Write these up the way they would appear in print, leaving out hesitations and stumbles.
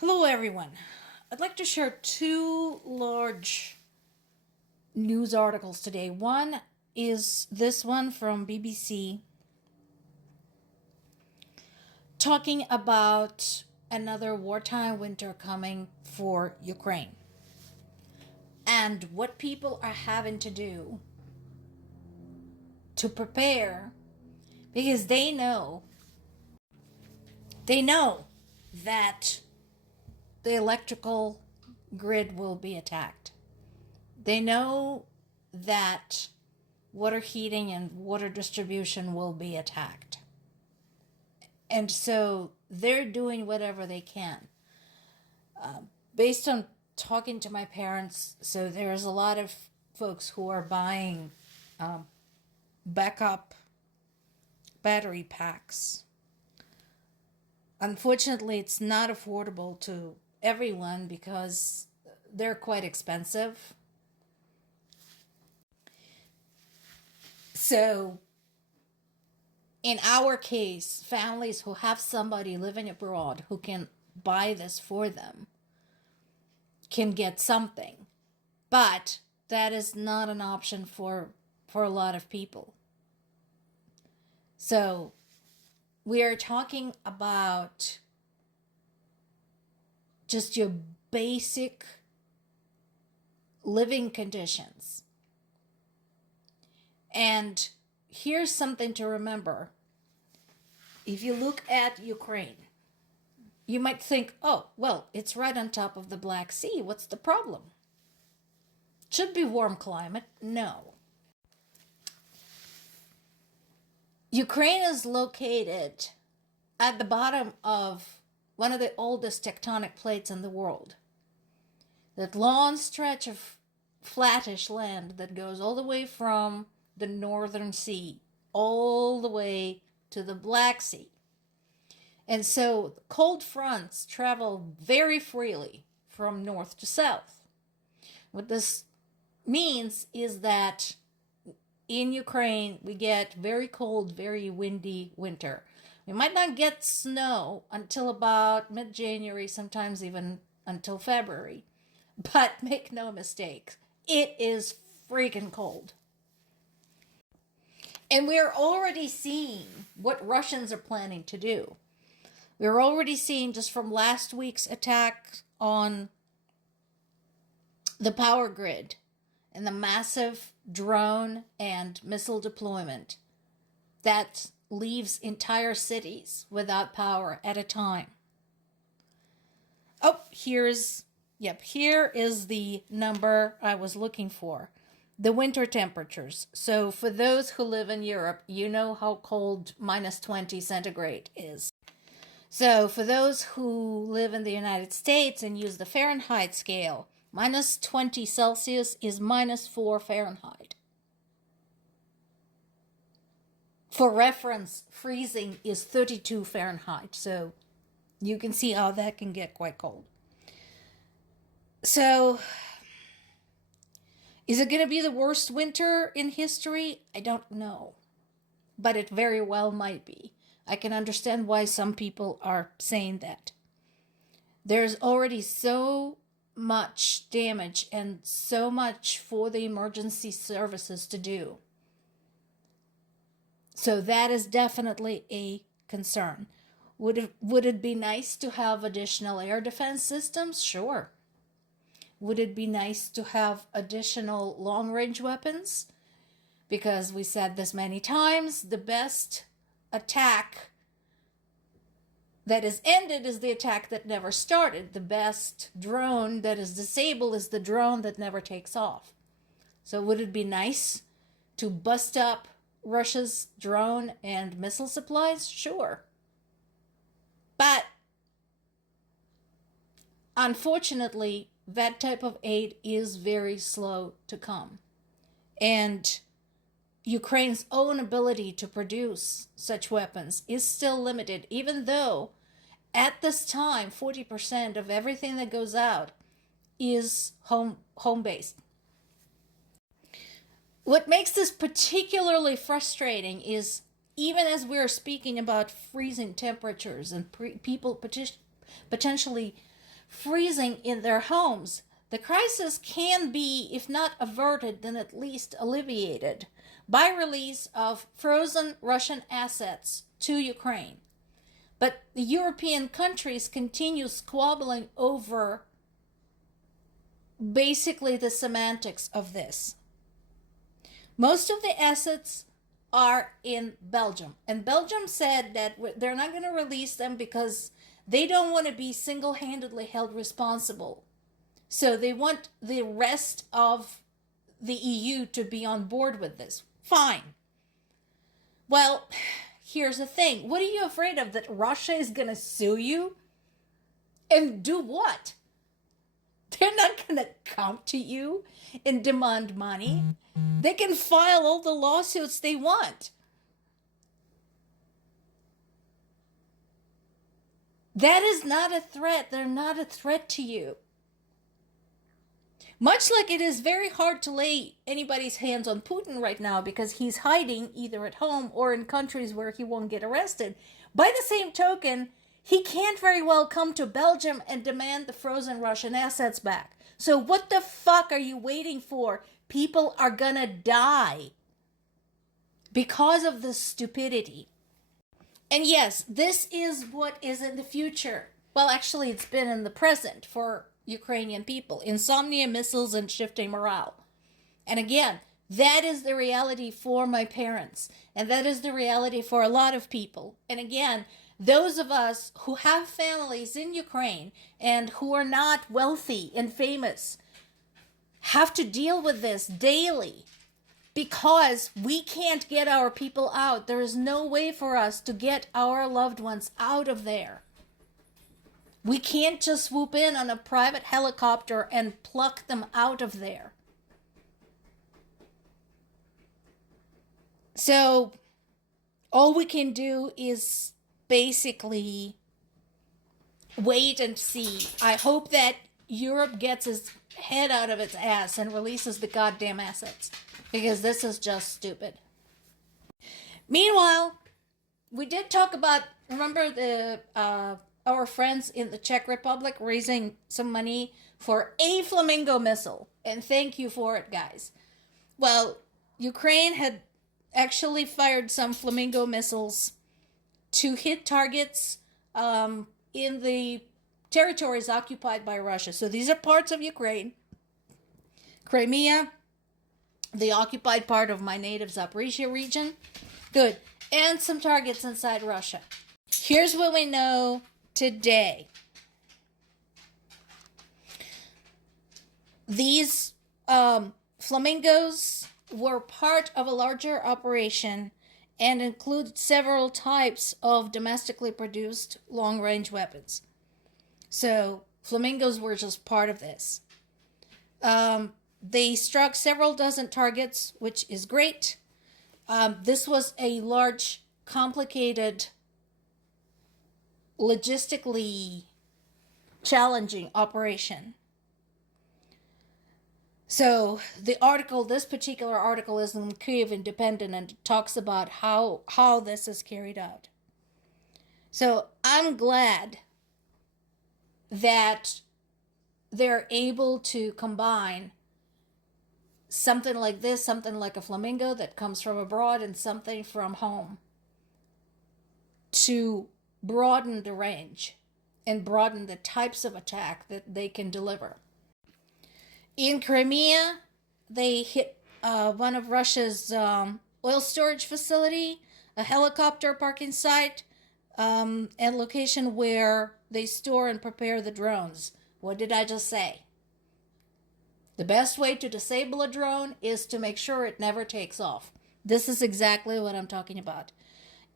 Hello, everyone. I'd like to share two large news articles today. One is this one from BBC talking about another wartime winter coming for Ukraine and what people are having to do to prepare because they know that the electrical grid will be attacked. They know that water heating and water distribution will be attacked. And so they're doing whatever they can. Based on talking to my parents, so there's a lot of folks who are buying backup battery packs. Unfortunately, it's not affordable to everyone because they're quite expensive. So, in our case, families who have somebody living abroad who can buy this for them can get something. But that is not an option for a lot of people. So, we are talking about just your basic living conditions. And here's something to remember. If you look at Ukraine, you might think, oh, well, it's right on top of the Black Sea. What's the problem? Should be warm climate. No. Ukraine is located at the bottom of one of the oldest tectonic plates in the world. That long stretch of flattish land that goes all the way from the Northern Sea all the way to the Black Sea. And so cold fronts travel very freely from north to south. What this means is that in Ukraine, we get very cold, very windy winter. We might not get snow until about mid-January, sometimes even until February. But make no mistake, it is freaking cold. And we're already seeing what Russians are planning to do. We're already seeing just from last week's attack on the power grid and the massive drone and missile deployment that leaves entire cities without power at a time. Oh, here is the number I was looking for. The winter temperatures. So for those who live in Europe, you know how cold minus 20 centigrade is. So for those who live in the United States and use the Fahrenheit scale, minus 20 Celsius is minus 4 Fahrenheit. For reference, freezing is 32 Fahrenheit. So you can see how that can get quite cold. So, is it going to be the worst winter in history? I don't know. But it very well might be. I can understand why some people are saying that. There's already so much damage and so much for the emergency services to do. So that is definitely a concern. Would it be nice to have additional air defense systems? Sure. Would it be nice to have additional long-range weapons? Because we said this many times, the best attack that is ended is the attack that never started. The best drone that is disabled is the drone that never takes off. So would it be nice to bust up Russia's drone and missile supplies? Sure. But unfortunately, that type of aid is very slow to come. And Ukraine's own ability to produce such weapons is still limited, even though at this time, 40% of everything that goes out is home-based. What makes this particularly frustrating is even as we're speaking about freezing temperatures and people potentially freezing in their homes. The crisis can be, if not averted, then at least alleviated by release of frozen Russian assets to Ukraine. But the European countries continue squabbling over basically the semantics of this. Most of the assets are in Belgium, and Belgium said that they're not going to release them because they don't want to be single-handedly held responsible. So they want the rest of the EU to be on board with this. Fine. Well, here's the thing. What are you afraid of? That Russia is going to sue you? And do what? They're not going to come to you and demand money. They can file all the lawsuits they want. That is not a threat. They're not a threat to you. Much like it is very hard to lay anybody's hands on Putin right now because he's hiding either at home or in countries where he won't get arrested. By the same token, he can't very well come to Belgium and demand the frozen Russian assets back. So what the fuck are you waiting for? People are gonna die because of this stupidity. And yes, this is what is in the future. Well, actually, it's been in the present for Ukrainian people. Insomnia, missiles, and shifting morale. And again, that is the reality for my parents. And that is the reality for a lot of people. And again, those of us who have families in Ukraine and who are not wealthy and famous have to deal with this daily because we can't get our people out. There is no way for us to get our loved ones out of there. We can't just swoop in on a private helicopter and pluck them out of there. So all we can do is basically wait and see. I hope that Europe gets its head out of its ass and releases the goddamn assets, because this is just stupid. Meanwhile, we did talk about, remember the our friends in the Czech Republic raising some money for a Flamingo missile. And thank you for it, guys. Well, Ukraine had actually fired some Flamingo missiles to hit targets in the territories occupied by Russia. So these are parts of Ukraine. Crimea, the occupied part of my native Zaporizhia region. Good. And some targets inside Russia. Here's what we know today. These flamingos were part of a larger operation and include several types of domestically produced long-range weapons. So flamingos were just part of this. They struck several dozen targets, which is great. This was a large, complicated, logistically challenging operation. So this particular article is in Kyiv Independent, and it talks about how this is carried out. So I'm glad that they're able to combine something like this, something like a Flamingo that comes from abroad, and something from home, to broaden the range and broaden the types of attack that they can deliver. In Crimea, they hit one of Russia's oil storage facility, a helicopter parking site, and location where they store and prepare the drones. What did I just say? The best way to disable a drone is to make sure it never takes off. This is exactly what I'm talking about.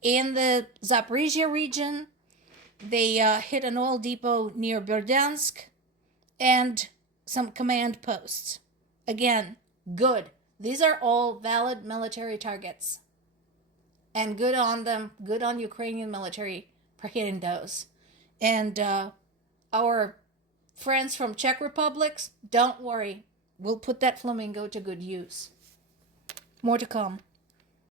In the Zaporizhia region, they hit an oil depot near Berdyansk and some command posts. Again, good. These are all valid military targets. And good on them, good on Ukrainian military for hitting those. And our friends from Czech Republic, don't worry. We'll put that Flamingo to good use. More to come.